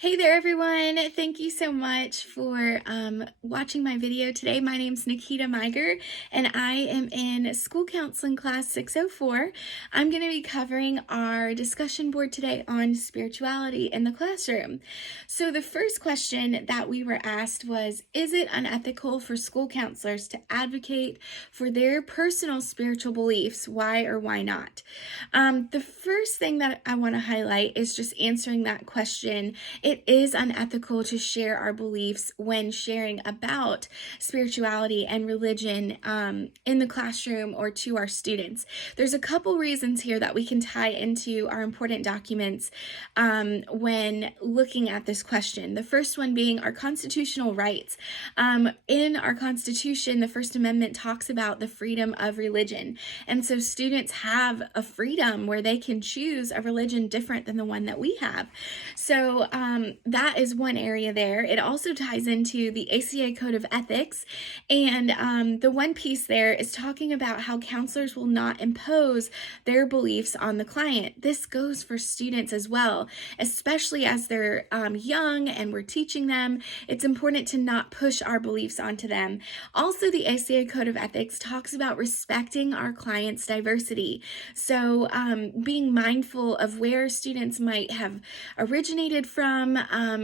Hey there, everyone. Thank you so much for watching my video today. My name's Nikita Meiger, and I am in School Counseling Class 604. I'm going to be covering our discussion board today on spirituality in the classroom. So the first question that we were asked was, is it unethical for school counselors to advocate for their personal spiritual beliefs? Why or why not? The first thing that I want to highlight is just answering that question. It is unethical to share our beliefs when sharing about spirituality and religion in the classroom or to our students. There's a couple reasons here that we can tie into our important documents when looking at this question. The first one being our constitutional rights. In our Constitution, the First Amendment talks about the freedom of religion. And so students have a freedom where they can choose a religion different than the one that we have. So that is one area there. It also ties into the ACA Code of Ethics. And the one piece there is talking about how counselors will not impose their beliefs on the client. This goes for students as well, especially as they're young and we're teaching them. It's important to not push our beliefs onto them. Also, the ACA Code of Ethics talks about respecting our clients' diversity. So being mindful of where students might have originated from,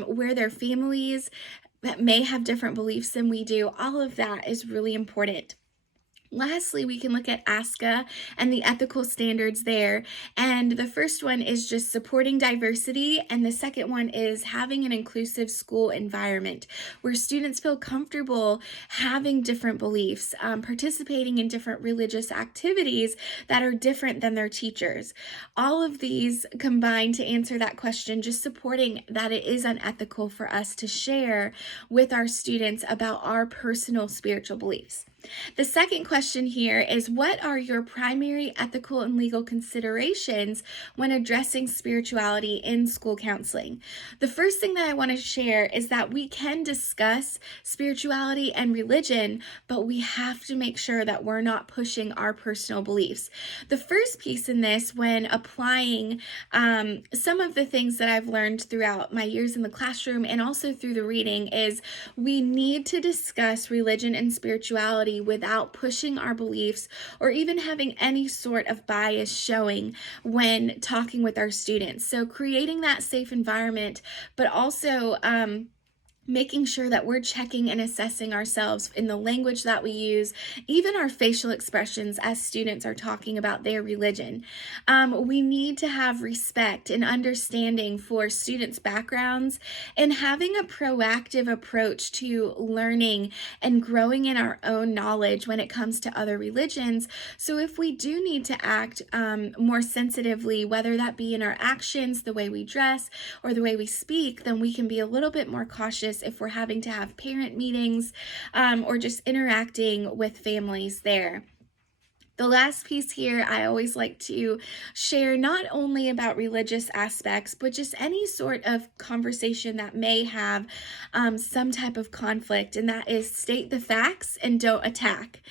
where their families that may have different beliefs than we do, all of that is really important. Lastly, we can look at ASCA and the ethical standards there. And the first one is just supporting diversity. And the second one is having an inclusive school environment where students feel comfortable having different beliefs, participating in different religious activities that are different than their teachers. All of these combine to answer that question, just supporting that it is unethical for us to share with our students about our personal spiritual beliefs. The second question here is, what are your primary ethical and legal considerations when addressing spirituality in school counseling? The first thing that I want to share is that we can discuss spirituality and religion, but we have to make sure that we're not pushing our personal beliefs. The first piece in this, when applying some of the things that I've learned throughout my years in the classroom and also through the reading, is we need to discuss religion and spirituality without pushing our beliefs or even having any sort of bias showing when talking with our students. So creating that safe environment, but also making sure that we're checking and assessing ourselves in the language that we use, even our facial expressions as students are talking about their religion. We need to have respect and understanding for students' backgrounds and having a proactive approach to learning and growing in our own knowledge when it comes to other religions. So if we do need to act more sensitively, whether that be in our actions, the way we dress, or the way we speak, then we can be a little bit more cautious if we're having to have parent meetings or just interacting with families there. The last piece here, I always like to share not only about religious aspects, but just any sort of conversation that may have some type of conflict, and that is state the facts and don't attack.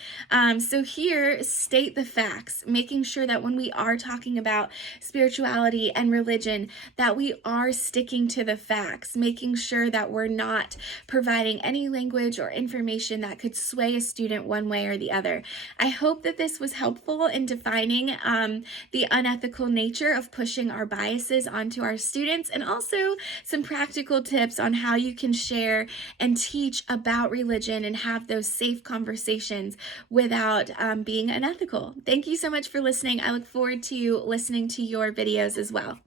So here, state the facts, making sure that when we are talking about spirituality and religion, that we are sticking to the facts, making sure that we're not providing any language or information that could sway a student one way or the other. I hope that this was helpful in defining the unethical nature of pushing our biases onto our students, and also some practical tips on how you can share and teach about religion and have those safe conversations without being unethical. Thank you so much for listening. I look forward to listening to your videos as well.